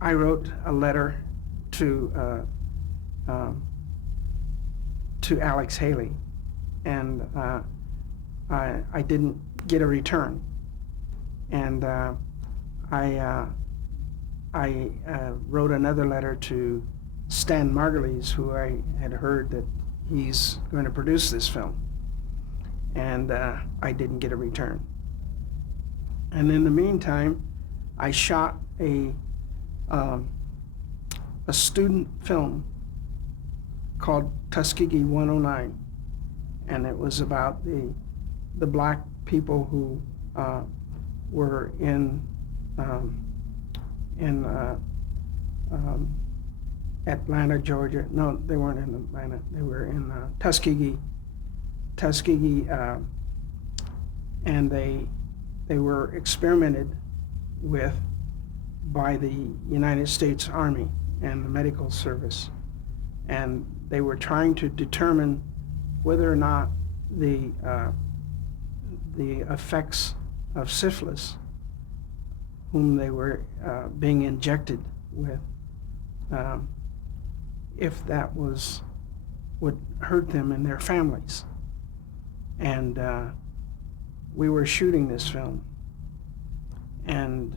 I wrote a letter to Alex Haley, and I didn't get a return. And I wrote another letter to Stan Margulies, who I had heard that he's going to produce this film, and I didn't get a return. And in the meantime, I shot a student film called Tuskegee 109, and it was about the black people who were in Atlanta, Georgia. No, they weren't in Atlanta. They were in Tuskegee, and they were experimented with by the United States Army and the medical service, and they were trying to determine whether or not the effects of syphilis, whom they were being injected with, if that would hurt them and their families. And we were shooting this film, and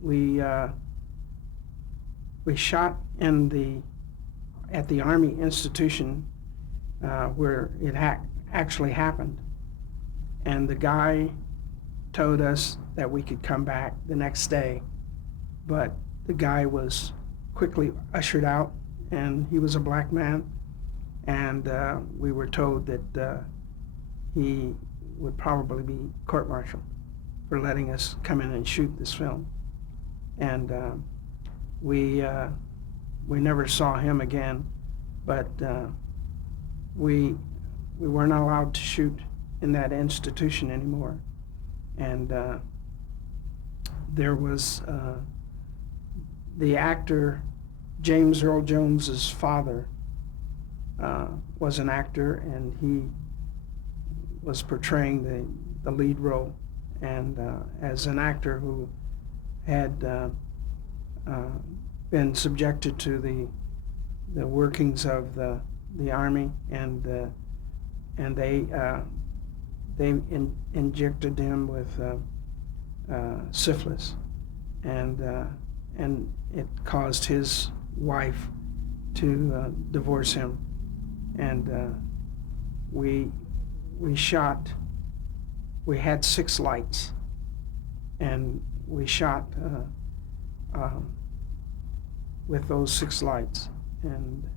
we shot at the Army institution where it actually happened. And the guy told us that we could come back the next day, but the guy was quickly ushered out, and he was a black man, and we were told that he would probably be court-martialed for letting us come in and shoot this film. And we never saw him again, but we weren't allowed to shoot in that institution anymore. And there was the actor James Earl Jones's father was an actor, and he was portraying the lead role. And as an actor who had been subjected to the workings of the Army, and they injected him with syphilis, and it caused his wife to divorce him. And we had 6 lights, and we shot with those 6 lights, and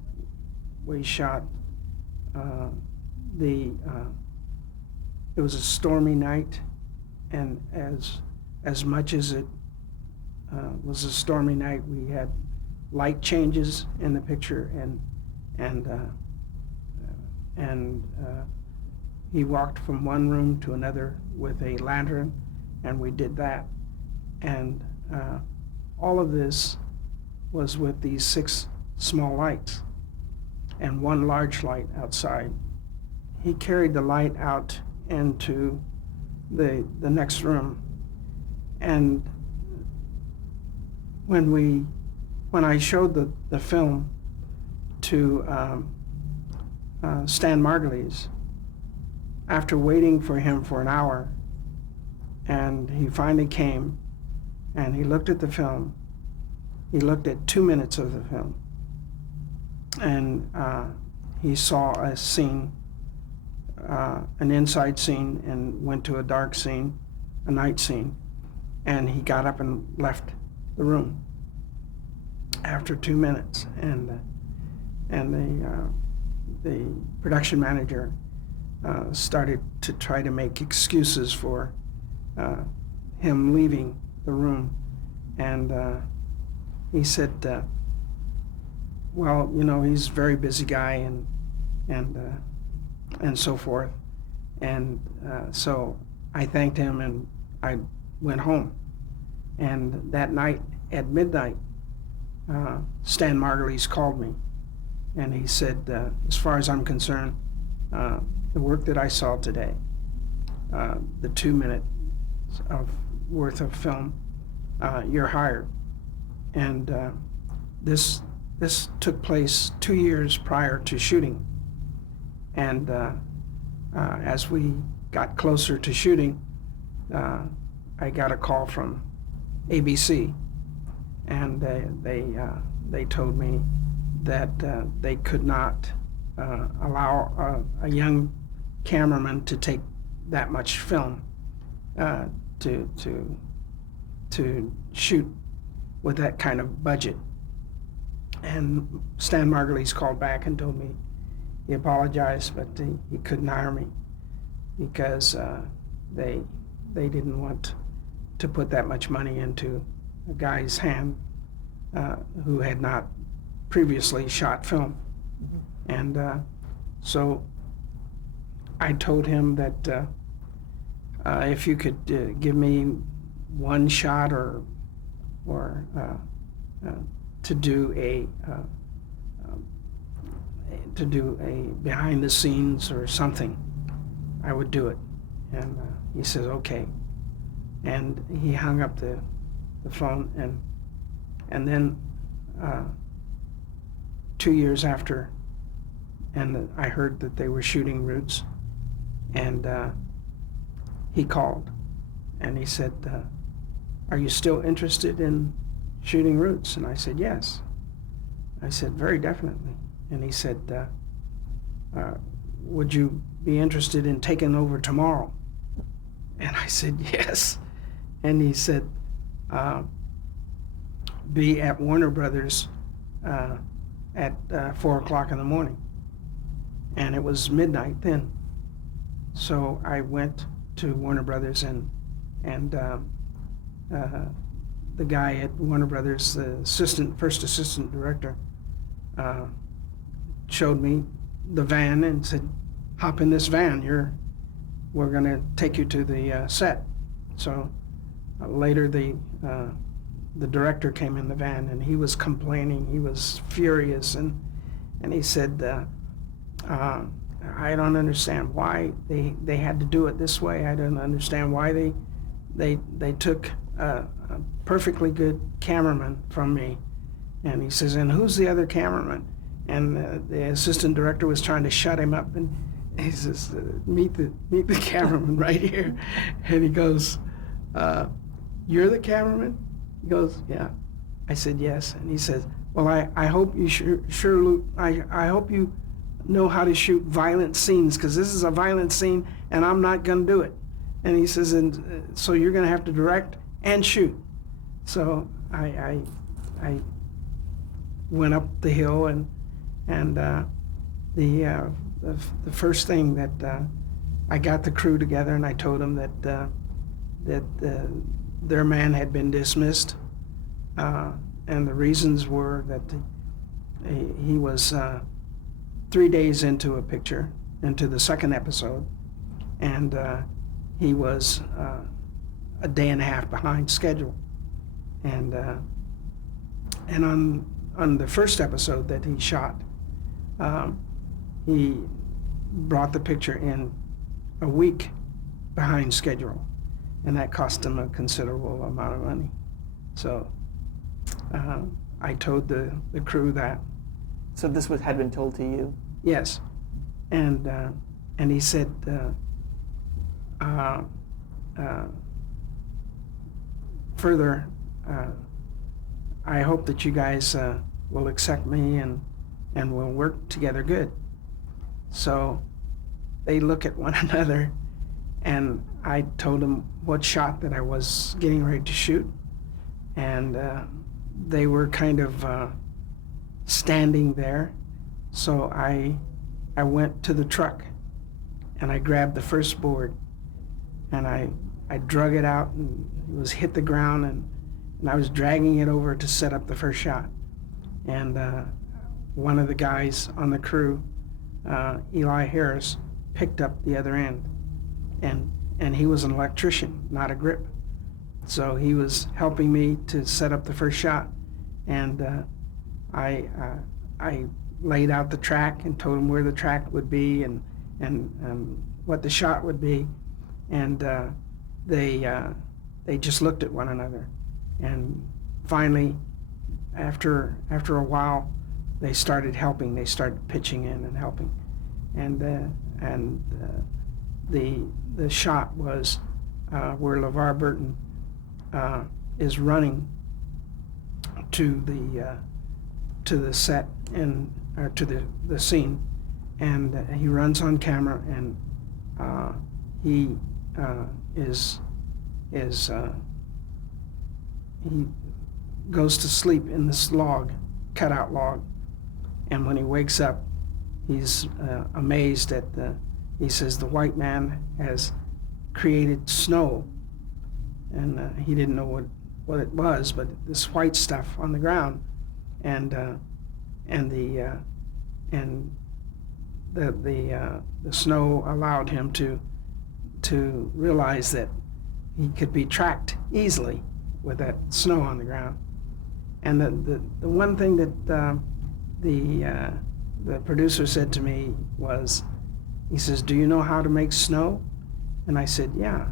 we shot it was a stormy night, and as much as it was a stormy night, we had light changes in the picture, and he walked from one room to another with a lantern, and we did that. And all of this was with these 6 small lights and 1 large light outside. He carried the light out into the next room, and when I showed the film to Stan Margulies, after waiting for him for an hour, and he finally came, and he looked at the film. He looked at 2 minutes of the film, and he saw a scene, an inside scene, and went to a dark scene, a night scene, and he got up and left the room after 2 minutes. And the production manager started to try to make excuses for him leaving the room, and he said, well, he's a very busy guy, and so forth. And so I thanked him, and I went home. And that night at midnight, Stan Margulies called me, and he said, as far as I'm concerned, the work that I saw today, the 2 minutes of worth of film, you're hired. And this took place 2 years prior to shooting. And as we got closer to shooting, I got a call from ABC, and they told me that they could not allow a young cameraman to take that much film to shoot with that kind of budget. And Stan Margulies called back and told me he apologized, but he couldn't hire me because they didn't want to put that much money into a guy's hand who had not previously shot film. And so I told him that if you could give me one shot or to do a behind the scenes or something, I would do it. And he says, okay. And he hung up the phone, and then 2 years after, and I heard that they were shooting Roots, and he called, and he said, are you still interested in shooting Roots? And I said, yes. I said, very definitely. And he said, would you be interested in taking over tomorrow? And I said, yes. And he said, be at Warner Brothers at 4 o'clock in the morning. And it was midnight then. So I went to Warner Brothers, and the guy at Warner Brothers, the first assistant director, showed me the van and said, hop in this van, we're gonna take you to the set. So later the director came in the van, and he was complaining, he was furious, and he said, I don't understand why they had to do it this way. I don't understand why they took a perfectly good cameraman from me. And he says, and who's the other cameraman? And the assistant director was trying to shut him up, and he says, meet the cameraman right here. And he goes, you're the cameraman? He goes, yeah. I said, yes. And he says, well, I hope you I hope you know how to shoot violent scenes, because this is a violent scene and I'm not going to do it. And he says, and so you're going to have to direct and shoot. So I went up the hill, and the first thing that I got the crew together, and I told them that their man had been dismissed, and the reasons were that he was 3 days into a picture, into the second episode, and he was a day and a half behind schedule. And on the first episode that he shot, he brought the picture in a week behind schedule, and that cost him a considerable amount of money. So I told the crew that. So this had been told to you? Yes. And he said, further, I hope that you guys will accept me and we'll work together good. So they look at one another, and I told them what shot that I was getting ready to shoot, and they were kind of standing there. So I went to the truck, and I grabbed the first board, and I drug it out, and it was hit the ground, and I was dragging it over to set up the first shot. And one of the guys on the crew, Eli Harris, picked up the other end, and he was an electrician, not a grip. So he was helping me to set up the first shot, and I laid out the track and told him where the track would be and what the shot would be, and they just looked at one another, and finally after a while, they started helping. They started pitching in and helping, and the shot was where LeVar Burton is running to the set and to the scene, and he runs on camera, and he he goes to sleep in this log, cutout log, and when he wakes up, he's amazed at he says the white man has created snow, and he didn't know what it was, but this white stuff on the ground, and the snow allowed him to realize that he could be tracked easily with that snow on the ground. And the one thing that the producer said to me was, he says, "Do you know how to make snow?" And I said, "Yeah,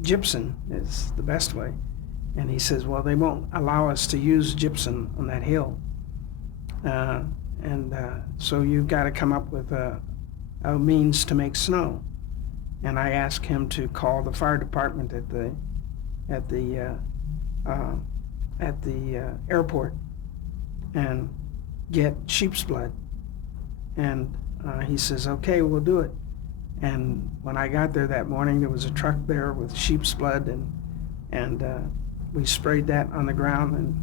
gypsum is the best way." And he says, "Well, they won't allow us to use gypsum on that hill, so you've got to come up with a means to make snow." And I asked him to call the fire department at the airport and get sheep's blood. And he says, "Okay, we'll do it." And when I got there that morning, there was a truck there with sheep's blood, and we sprayed that on the ground, and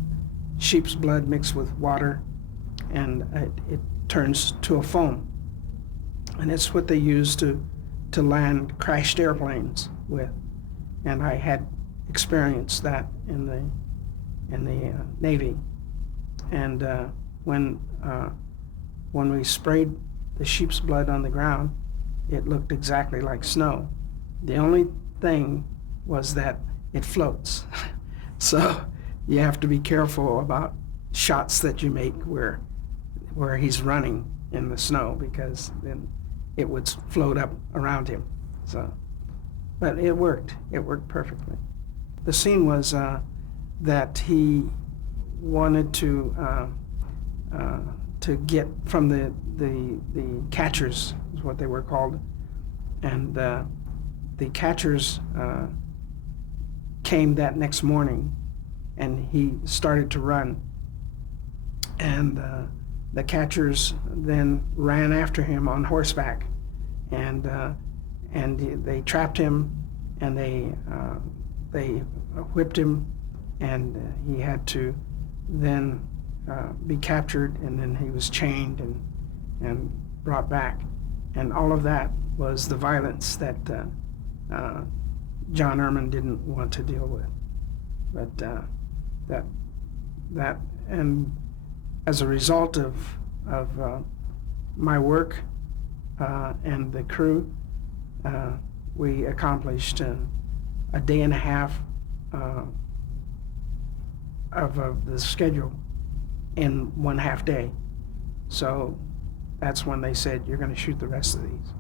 sheep's blood mixed with water, and it turns to a foam. And it's what they use to land crashed airplanes with. And I had experienced that in the Navy. And when we sprayed the sheep's blood on the ground, it looked exactly like snow. The only thing was that it floats. So you have to be careful about shots that you make where he's running in the snow, because then it would float up around him. So, but it worked. It worked perfectly. The scene was that he wanted to get from the catchers, is what they were called, and the catchers came that next morning, and he started to run, and the catchers then ran after him on horseback, and they trapped him, and they whipped him, and he had to then be captured, and then he was chained and brought back, and all of that was the violence that John Erman didn't want to deal with. But that and as a result of my work and the crew, we accomplished a day and a half of the schedule in 1/2 day. So that's when they said, "You're going to shoot the rest of these."